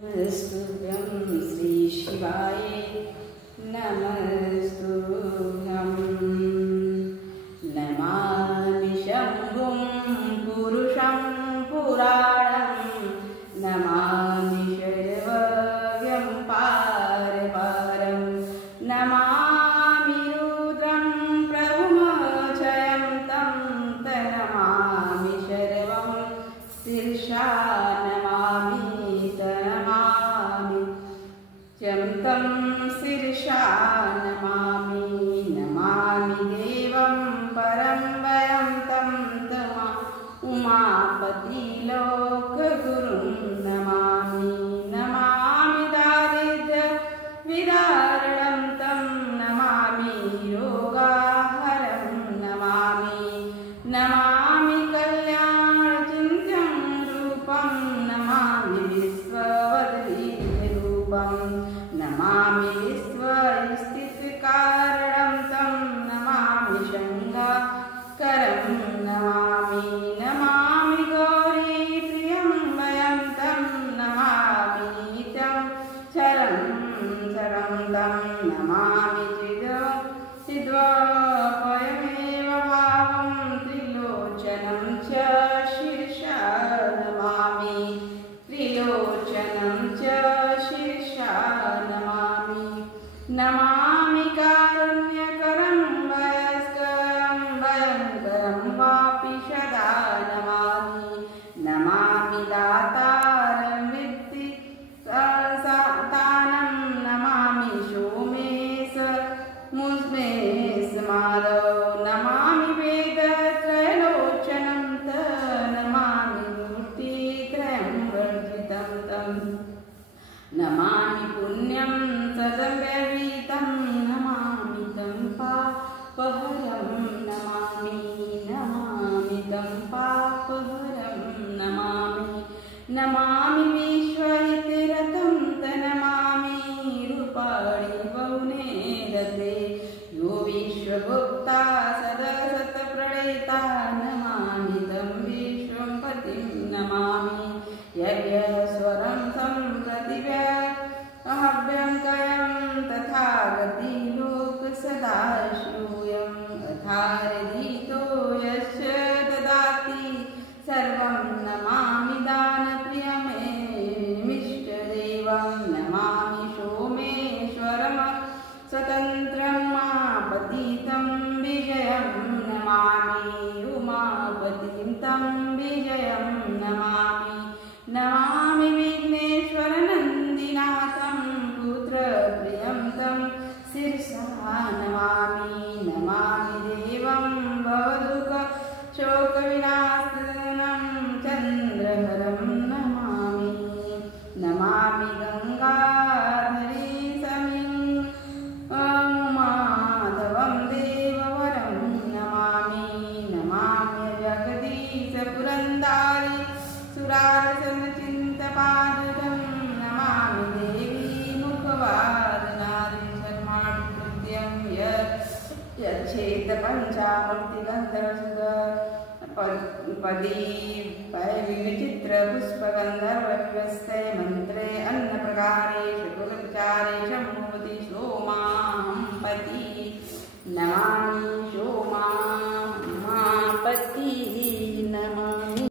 नमस्तुभ्यं श्री शिवाय नमस्तुभ्यं नमामि शम्भुं पुरुषं पुराणं नमामि शैवव्यं पारपारं नमामि रुद्रं प्रभुमचयं तं तनमामि शर्वं शीर्षा नमामि तं शीर्षा नमामि नमामि देवं परं वयं तं उमापतिलोकगुरुं नमामि नमामि दारिद्र्यविदारणं तं नमामि योगाहरं नमामि नमामि कल्याणचिन्त्यं रूपं नमामि विश्ववद्वीर्यरूपं नमामि विश्वस्थितिकारणं तं नमामि शङ्गाकरं नमामि नमामि गौरीप्रियं वयं तं नमामि नित्यं चरं तं नमामि चिद्वयमेव भावं त्रिलोचनं च शीर्षा नमामि त्रिलोचनं च शीर्षा नमामि कारुण्यकरं वयस्करं भयङ्करं वापि सदा नमामि नमामि दातारं वित्तिदानं नमामि सोमेश मुस्मेशमादौ नमामि वेदत्रयलोचनं नमामि मूर्तित्रयं वर्जितं तं नमामि पुण्यं सदव्यवीतं नमामि तं पापहरं नमामि तं पापहरं नमामि विश्वहितरतं तनमामि रूपाणि बहुने रते यो विश्वभोक्ता सदसत्प्रणेता नमामि तं विश्वपतिं नमामि यज्ञस्वरं सम्प्रतिव्यङ्कयं तथागति लोकसदाशिवयम् अथारधितो यश्च ददाति सर्वं नमामि दानप्रियमेष्टदेवं नमामि सोमेश्वरं स्वतन्त्रं मापतितं विजयं नमामि उमापतिं तं विजयं नमामि विघ्नेश्वरनन्दिनाथं पुत्रप्रियं तं शीर्षा नमामि देवं भवदुःखशोकविनाशनं चन्द्रहरं नमामि गङ्गाधरी समीं माधवं देववरं नमामि जगदीशपुरन्दारी सुरारसनचिन्तपादकं नमामि देवी मुखवादनादि शर्माणकृत्यं यच्छेत पञ्चामृतिगन्धर्वसुध पदी विचित्रपुष्पगन्धर्व